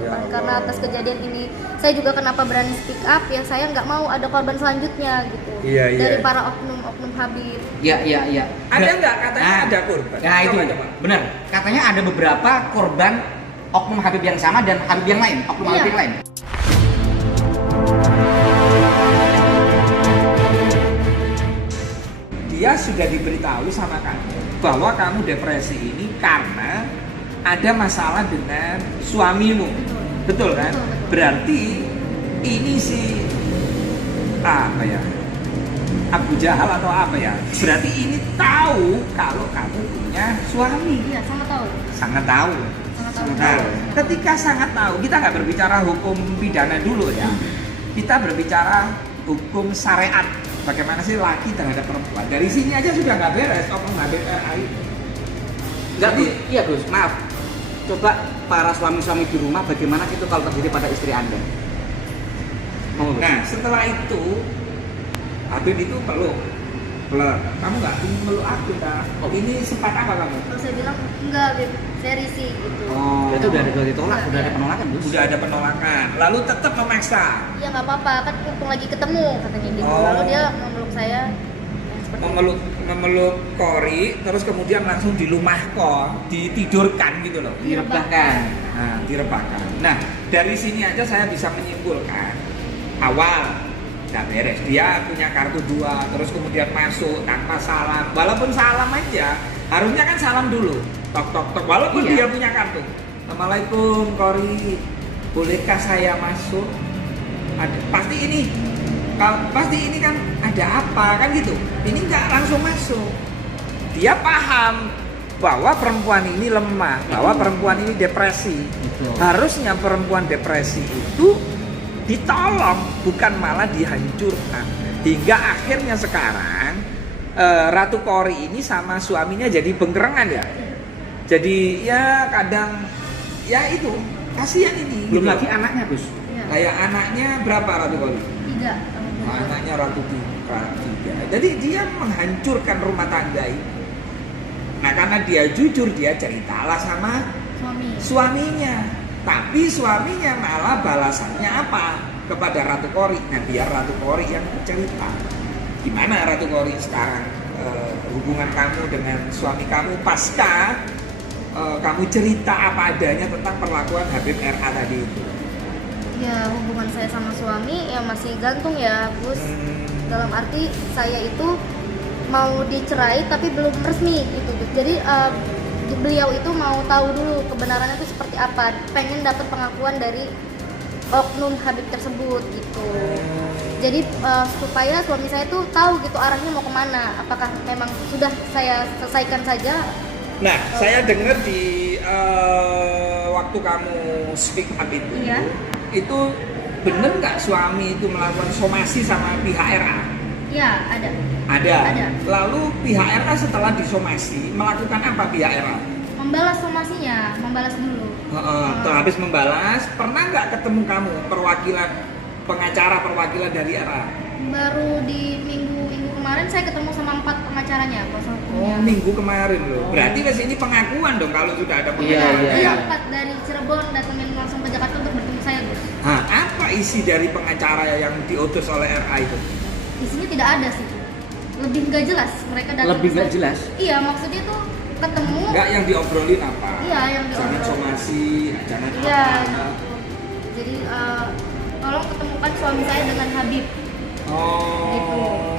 gitu Ya kan. Allah. Karena atas kejadian ini saya juga kenapa berani speak up ya, saya nggak mau ada korban selanjutnya gitu. Iya, iya. Dari para oknum-oknum Habib. Iya. Ada nggak katanya ada korban? Nah itu Coba. benar. Katanya ada beberapa korban oknum Habib yang sama dan Habib yang lain, oknum Iya. Habib yang lain. Dia sudah diberitahu sama kamu bahwa kamu depresi ini karena ada masalah dengan suamimu. Betul kan? Betul, betul. Berarti ini si apa ya? Abu Jahal atau apa ya? Berarti ini tahu kalau kamu punya suami. Iya, sama tahu. Sangat tahu. Sangat tahu. Nah, ketika sangat tahu, kita nggak berbicara hukum pidana dulu ya. Kita berbicara hukum syariat. Bagaimana sih laki terhadap perempuan? Dari sini aja sudah nggak beres. Oknum Habib RI. Enggak, Jadi, Gus. Iya, Gus. Maaf. Coba para suami-suami di rumah bagaimana itu kalau terjadi pada istri Anda? Mau, Gus? nah setelah itu Habib itu peluk. Kamu nggak meluk aku dah. Ini sempat apa kamu? Terus saya bilang enggak, Beb, saya risih gitu. Oh, Itu udah ada ditolak, Iya, udah ada iya. penolakan, Gus. udah ada penolakan. Lalu tetap memaksa. Ya nggak apa-apa, kan mumpung lagi ketemu katanya gitu. Oh. Lalu dia memeluk saya seperti memeluk Kori, terus kemudian langsung dilumahkan, ditidurkan gitu loh. Direbahkan. Nah, direbahkan. Nah, dari sini aja saya bisa menyimpulkan awal nggak beres. Dia punya kartu 2, terus kemudian masuk tanpa salam. Walaupun salam aja, harusnya kan salam dulu. Tok tok tok. Walaupun dia Iya. punya kartu. Assalamualaikum Kori, bolehkah saya masuk? Pasti ini kan ada apa kan gitu. Ini nggak langsung masuk. Dia paham bahwa perempuan ini lemah, bahwa perempuan ini depresi. Betul. Harusnya perempuan depresi itu ditolong, bukan malah dihancurkan. Hingga akhirnya sekarang Ratu Kori ini sama suaminya jadi bengkerengan ya. Jadi ya kadang ya itu kasihan ini. Belum gitu. lagi anaknya, Gus. Iya. Kayak anaknya berapa Ratu Kori? 3. Anaknya Ratu Tiga. Jadi dia menghancurkan rumah tangga ini. Nah karena dia jujur, dia ceritalah sama suaminya. Tapi suaminya malah balasannya apa kepada Ratu Kori? Nah biar Ratu Kori yang cerita. Gimana Ratu Kori sekarang hubungan kamu dengan suami kamu pasca kamu cerita apa adanya tentang perlakuan Habib RA tadi itu? Ya hubungan saya sama suami ya masih gantung ya, Gus. Dalam arti saya itu mau dicerai tapi belum resmi gitu. Jadi beliau itu mau tahu dulu kebenarannya itu seperti apa, pengen dapat pengakuan dari oknum Habib tersebut gitu. Jadi supaya suami saya tuh tahu gitu arahnya mau kemana, apakah memang sudah saya selesaikan saja. Nah, saya dengar di waktu kamu speak up itu, Iya. itu bener nggak suami itu melakukan somasi sama pihak RA? Ya ada. Ada. Lalu pihak RA setelah disomasi melakukan apa pihak RA? Membalas somasinya, membalas dulu. Habis membalas, pernah nggak ketemu kamu pengacara perwakilan dari RA? Baru di minggu kemarin saya ketemu sama 4 pengacaranya, kuasa hukumnya. Oh, minggu kemarin loh. Berarti ke sini pengakuan dong kalau sudah ada pengacara. Iya. Iya, 4 dari Cirebon datangin langsung ke Jakarta untuk bertemu saya, Gus. Nah, apa isi dari pengacara yang diutus oleh RA itu? Isinya tidak ada sih. Lebih nggak jelas mereka datang. Lebih ke nggak saya. jelas? Iya, maksudnya tuh ketemu. Enggak yang diobrolin apa? Iya, yang Jangan diobrolin. somasi, jangan Iya. apa. Jadi tolong ketemukan suami saya dengan Habib. Oh.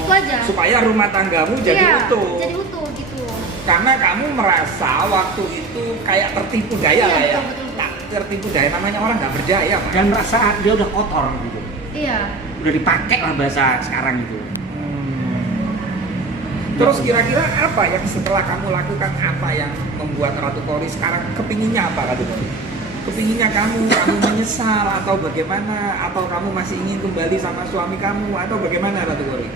Itu aja. Supaya rumah tanggamu jadi Iya, utuh. jadi utuh gitu. Karena kamu merasa waktu itu kayak tertipu daya Iya, lah ya. betul. Tak tertipu daya, namanya orang nggak berdaya, Pak. Dan merasa dia udah kotor gitu. Iya. Udah dipakai lah bahasa sekarang gitu. Terus kira-kira apa yang setelah kamu lakukan, apa yang membuat Ratu Kori sekarang kepinginnya apa Ratu Kori? Kepinginnya kamu menyesal atau bagaimana? Atau kamu masih ingin kembali sama suami kamu atau bagaimana Ratu Kori?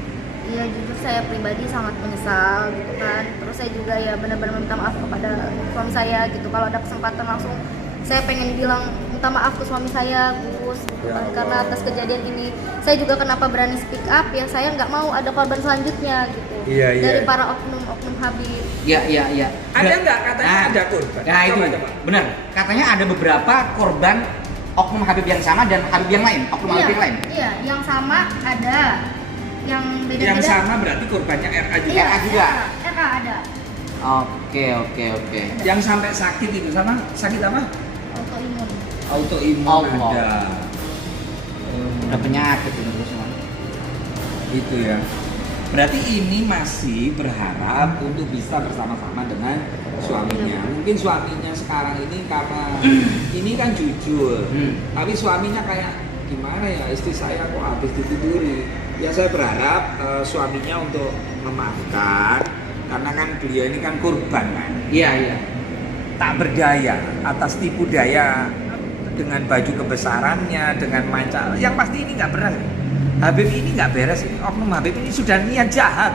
Iya, jujur saya pribadi sangat menyesal gitu kan. Terus saya juga ya benar-benar minta maaf kepada suami saya gitu. Kalau ada kesempatan langsung saya pengen bilang minta maaf ke suami saya, Gus, gitu kan. Karena atas kejadian ini saya juga kenapa berani speak up ya, saya nggak mau ada korban selanjutnya gitu. Iya, iya. Dari para oknum Habib. Iya. Ada nggak katanya Nah, ada korban? Nah itu Coba. benar. Katanya ada beberapa korban oknum Habib yang sama dan Habib yang lain, oknum Habib yang lain. Iya, yang sama ada, yang beda-beda. Yang sama berarti korbannya RA juga. Iya, RA juga. RA ada. Oke. Yang sampai sakit itu sama sakit apa? Autoimun. Autoimun Allah. ada. Udah penyakit itu terus semua. Itu ya. Berarti ini masih berharap untuk bisa bersama-sama dengan suaminya. Mungkin suaminya sekarang ini karena ini kan jujur, tapi suaminya kayak gimana ya, istri saya kok habis ditiduri. Ya saya berharap suaminya untuk memaafkan, karena kan beliau ini kan korban kan. Iya. Tak berdaya atas tipu daya dengan baju kebesarannya, dengan manca. Yang pasti ini nggak beres. Habib ini nggak beres. Oknum Habib ini sudah niat jahat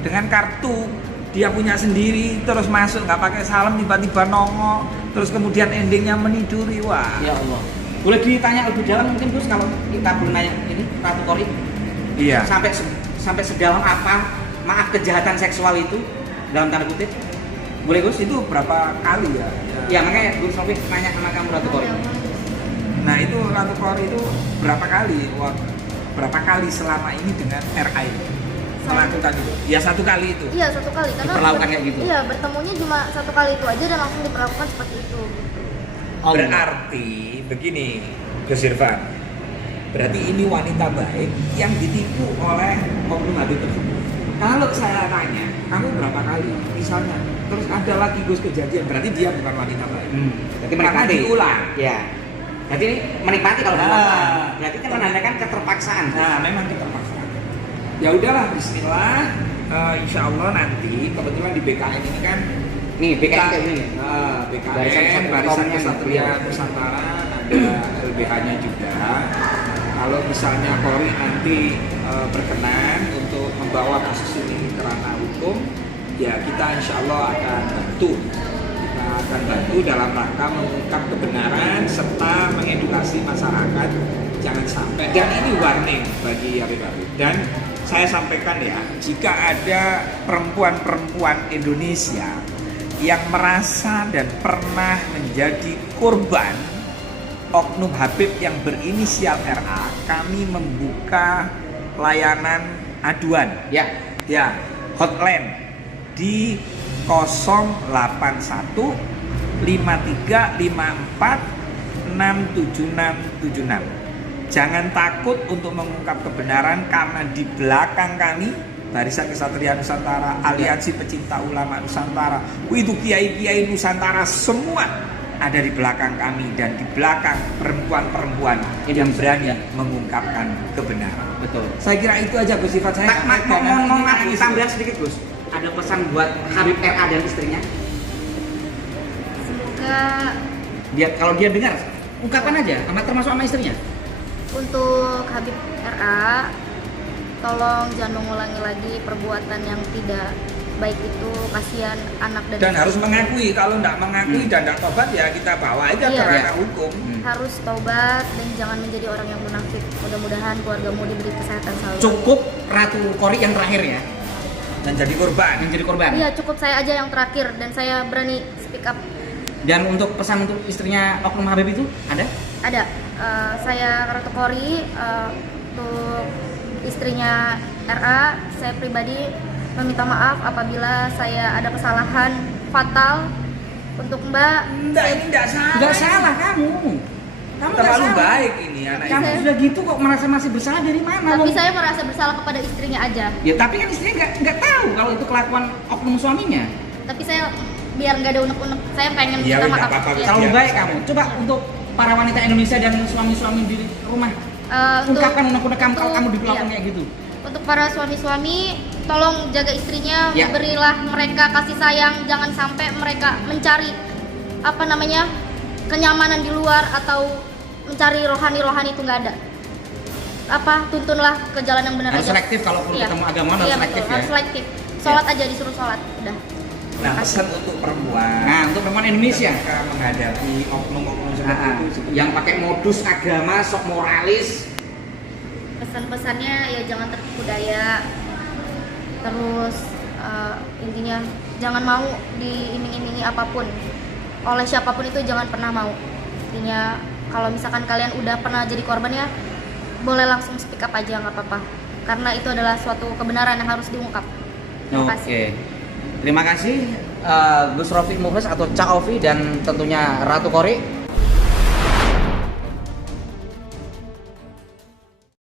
dengan kartu dia punya sendiri, terus masuk nggak pakai salam, tiba-tiba nongol, terus kemudian endingnya meniduri. Wah. Ya Allah. Boleh ditanya lebih dalam mungkin Gus kalau kita belum nanya ini Ratu Kori? Iya. Sampai sedalam apa maaf kejahatan seksual itu dalam tanda kutip? Boleh Gus? Itu berapa kali ya? Ya makanya Gus Novi nanya sama kamu Ratu Kori. Nah itu Ratu Kori itu berapa kali? Berapa kali selama ini dengan RA itu melakukan itu? Ya satu kali itu. Iya, satu kali karena Diperlakukan kayak gitu? Iya, bertemunya cuma satu kali itu aja dan langsung diperlakukan seperti itu. Berarti begini, Gus Irfan. Berarti ini wanita baik yang ditipu oleh oknum Habib tersebut. Kalau saya tanya, kamu berapa kali misalnya, terus ada lagi Gus kejadian, berarti dia bukan wanita baik. Berarti Karena menikmati. diulang. Ya. Berarti ini menikmati kalau Nah. diulang. Berarti kan menandakan keterpaksaan. Nah, memang keterpaksaan. Ya udahlah, Bismillah. Insya Allah nanti kebetulan di BKN ini kan Nih BKN ini. BKN Barisan Kesatria Nusantara ada LBH-nya juga. Kalau misalnya Kori nanti berkenan untuk membawa kasus ini ke ranah hukum, ya kita insya Allah akan bantu. Kita akan bantu dalam rangka mengungkap kebenaran serta mengedukasi masyarakat jangan sampai. Dan ini warning bagi Habib-Habib. Dan saya sampaikan ya, jika ada perempuan-perempuan Indonesia yang merasa dan pernah menjadi korban oknum Habib yang berinisial RA, kami membuka layanan aduan Ya. hotline di 081 53 54 67676. Jangan takut untuk mengungkap kebenaran karena di belakang kami Barisan Kesatria Nusantara, Aliansi Pecinta Ulama Nusantara, itu kiai-kiai Nusantara semua ada di belakang kami dan di belakang perempuan-perempuan yang berani mengungkapkan kebenaran. Betul. Saya kira itu aja Gus Sifat saya. Mau tambahan sedikit Gus. Ada pesan buat Habib RA dan istrinya? Semoga Kalau dia dengar, ungkapkan aja, termasuk sama istrinya. untuk Habib RA, tolong jangan mengulangi lagi perbuatan yang tidak baik itu, kasihan anak Dan harus mengakui, kalau tidak mengakui dan tidak tobat ya kita bawa aja ke Iya. ranah hukum. harus taubat dan jangan menjadi orang yang munafik. Mudah-mudahan keluargamu diberi kesehatan selalu. Cukup Ratu Kori yang terakhir ya, Dan jadi korban. yang jadi korban. Iya, cukup saya aja yang terakhir dan saya berani speak up. Dan untuk pesan untuk istrinya oknum Habib itu ada? Ada, saya Ratu Kori, untuk istrinya RA, saya pribadi meminta maaf apabila saya ada kesalahan fatal untuk Mbak. Enggak, ini tidak salah. Tidak salah kamu. Kamu nggak Terlalu salah. baik ini anak Kamu ini. sudah gitu kok merasa masih bersalah dari mana? Tapi Wong? saya merasa bersalah kepada istrinya aja. Ya tapi kan istrinya nggak tahu kalau itu kelakuan oknum suaminya. Tapi saya biar nggak ada unek-unek, saya pengen Ya, minta nggak maaf. apa-apa, Ya. Terlalu Iya, baik bisa. kamu. Coba untuk para wanita Indonesia dan suami-suami di rumah, ungkapkan unek-unek kamu kalau kamu diperlakukan iya. kayak gitu. Untuk para suami-suami, tolong jaga istrinya, Ya. berilah mereka kasih sayang, jangan sampai mereka mencari kenyamanan di luar atau mencari rohani itu nggak ada. Tuntunlah ke jalan yang benar Harus aja. selektif kalau perlu Iya. ketemu agama harus Iya, selektif betul, ya. harus selektif. Sholat aja disuruh sholat, udah. Nah, pesan untuk perempuan. Nah, untuk perempuan Indonesia ketika menghadapi oknum-oknum seperti Nah, itu seperti yang pakai modus agama sok moralis. Pesan-pesannya ya jangan tertipu daya, terus intinya jangan mau diiming-imingi apapun oleh siapapun, itu jangan pernah mau. Intinya kalau misalkan kalian udah pernah jadi korban ya, boleh langsung speak up aja, nggak apa-apa, karena itu adalah suatu kebenaran yang harus diungkap. Terima kasih. Terima kasih Gus Rofiq Mukhlis atau Cak Ovi dan tentunya Ratu Kori